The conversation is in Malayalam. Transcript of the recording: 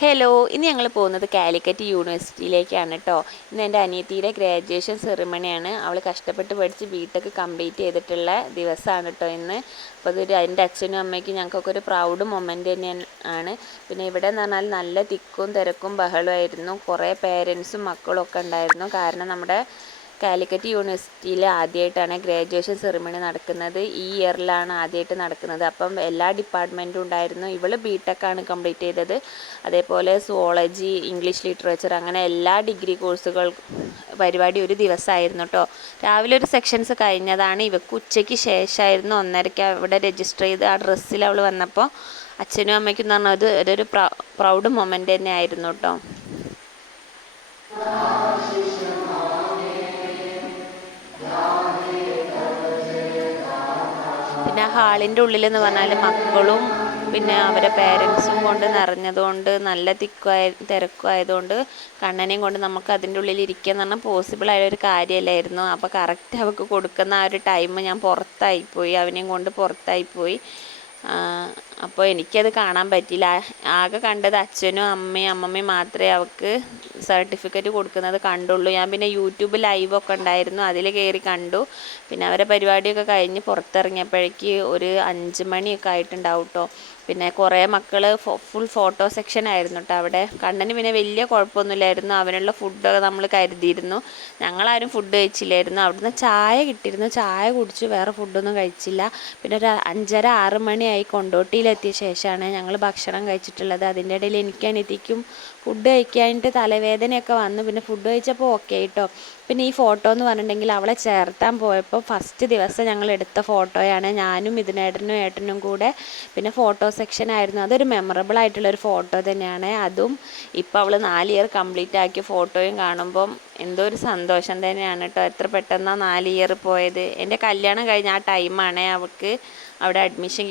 ഹലോ ഇന്ന് ഞങ്ങൾ പോകുന്നത് കാലിക്കറ്റ് യൂണിവേഴ്സിറ്റിയിലേക്കാണ് കേട്ടോ ഇന്ന് എന്റെ അനിയത്തിയുടെ ഗ്രാജുവേഷൻ സെറിമണിയാണ്. അവൾ കഷ്ടപ്പെട്ട് പഠിച്ച് ബിടെക് കംപ്ലീറ്റ് ചെയ്തിട്ടുള്ള ദിവസമാണ് കേട്ടോ ഇന്ന്. അപ്പോൾ അതൊരു എന്റെ അച്ഛനും അമ്മയ്ക്കും ഞങ്ങൾക്കൊക്കെ ഒരു പ്രൗഡ് മൊമെന്റ് തന്നെയാണ് ആണ്. പിന്നെ ഇവിടെ എന്ന് പറഞ്ഞാൽ നല്ല തിക്കും തിരക്കും ബഹളമായിരുന്നു. കുറേ പേരൻസും മക്കളും ഒക്കെ ഉണ്ടായിരുന്നു. കാരണം നമ്മുടെ കാലിക്കറ്റ് യൂണിവേഴ്സിറ്റിയിൽ ആദ്യമായിട്ടാണ് ഗ്രാജുവേഷൻ സെറിമണി നടക്കുന്നത്. ഈ ഇയറിലാണ് ആദ്യമായിട്ട് നടക്കുന്നത്. അപ്പം എല്ലാ ഡിപ്പാർട്ട്മെന്റും ഉണ്ടായിരുന്നു. ഇവൾ ബി ടെക്കാണ് കംപ്ലീറ്റ് ചെയ്തത്. അതേപോലെ സുവോളജി ഇംഗ്ലീഷ് ലിറ്ററേച്ചർ അങ്ങനെ എല്ലാ ഡിഗ്രി കോഴ്സുകൾ പരിപാടി ഒരു ദിവസമായിരുന്നു കേട്ടോ രാവിലെ ഒരു സെക്ഷൻസ് കഴിഞ്ഞതാണ്. ഇവക്ക് ഉച്ചയ്ക്ക് ശേഷമായിരുന്നു ഒന്നരയ്ക്ക് അവിടെ രജിസ്റ്റർ ചെയ്ത് ആ ഡ്രസ്സിൽ അവൾ വന്നപ്പോൾ അച്ഛനും അമ്മയ്ക്കും എന്ന് പറഞ്ഞാൽ അതൊരു പ്രൗഡ് മൊമെന്റ് തന്നെ ആയിരുന്നു കേട്ടോ പിന്നെ ഹാളിന്റെ ഉള്ളിലെന്ന് പറഞ്ഞാൽ മക്കളും പിന്നെ അവരെ പേരൻസും കൊണ്ട് നിറഞ്ഞതുകൊണ്ട് നല്ല തിക്കുമായ തിരക്കുമായതുകൊണ്ട് കണ്ണനെയും കൊണ്ട് നമുക്ക് അതിന്റെ ഉള്ളിൽ ഇരിക്കുക എന്ന് പറഞ്ഞാൽ പോസിബിൾ ആയ ഒരു കാര്യമല്ലായിരുന്നു. അപ്പോൾ കറക്റ്റ് അവൾക്ക് കൊടുക്കുന്ന ആ ഒരു ടൈം ഞാൻ പുറത്തായിപ്പോയി. അവനെയും കൊണ്ട് പുറത്തായിപ്പോയി. അപ്പോൾ എനിക്കത് കാണാൻ പറ്റിയില്ല. ആകെ കണ്ടത് അച്ഛനും അമ്മയും അമ്മമ്മയും മാത്രമേ അവൾക്ക് സർട്ടിഫിക്കറ്റ് കൊടുക്കുന്നത് കണ്ടുള്ളൂ. ഞാൻ പിന്നെ യൂട്യൂബ് ലൈവൊക്കെ ഉണ്ടായിരുന്നു. അതിൽ കയറി കണ്ടു. പിന്നെ അവരെ പരിപാടിയൊക്കെ കഴിഞ്ഞ് പുറത്തിറങ്ങിയപ്പോഴേക്ക് ഒരു അഞ്ച് മണിയൊക്കെ ആയിട്ടുണ്ടാവും കേട്ടോ പിന്നെ കുറേ മക്കൾ ഫുൾ ഫോട്ടോ സെക്ഷൻ ആയിരുന്നു കേട്ടോ അവിടെ. കണ്ണന് പിന്നെ വലിയ കുഴപ്പമൊന്നുമില്ലായിരുന്നു. അവനുള്ള ഫുഡൊക്കെ നമ്മൾ കരുതിയിരുന്നു. ഞങ്ങളാരും ഫുഡ് കഴിച്ചില്ലായിരുന്നു. അവിടുന്ന് ചായ കിട്ടിയിരുന്നു. ചായ കുടിച്ച് വേറെ ഫുഡൊന്നും കഴിച്ചില്ല. പിന്നെ ഒരു അഞ്ചര ആറ് മണിയായി കൊണ്ടോട്ടിയിലെത്തിയ ശേഷമാണ് ഞങ്ങൾ ഭക്ഷണം കഴിച്ചിട്ടുള്ളത്. അതിന്റെ ഇടയിൽ എനിക്ക് അനിയത്തിക്കും ഫുഡ് കഴിക്കാനായിട്ട് തലവേദനയൊക്കെ വന്നു. പിന്നെ ഫുഡ് കഴിച്ചപ്പോൾ ഓക്കെ കേട്ടോ പിന്നെ ഈ ഫോട്ടോ എന്ന് പറഞ്ഞിട്ടുണ്ടെങ്കിൽ അവളെ ചേർത്താൻ പോയപ്പോൾ ഫസ്റ്റ് ദിവസം ഞങ്ങൾ എടുത്ത ഫോട്ടോയാണ് ഞാനും ഇതിനേട്ടനും ഏട്ടനും കൂടെ പിന്നെ ഫോട്ടോ സെക്ഷൻ ആയിരുന്നു. അതൊരു മെമ്മറബിൾ ആയിട്ടുള്ളൊരു ഫോട്ടോ തന്നെയാണ്. അതും ഇപ്പോൾ അവൾ നാല് ഇയർ കംപ്ലീറ്റ് ആക്കിയ ഫോട്ടോയും കാണുമ്പം എന്തോ ഒരു സന്തോഷം തന്നെയാണ് കേട്ടോ എത്ര പെട്ടെന്നാണ് നാല് ഇയർ പോയത്. എന്റെ കല്യാണം കഴിഞ്ഞ ആ ടൈമാണ് അവൾക്ക് അവിടെ അഡ്മിഷൻ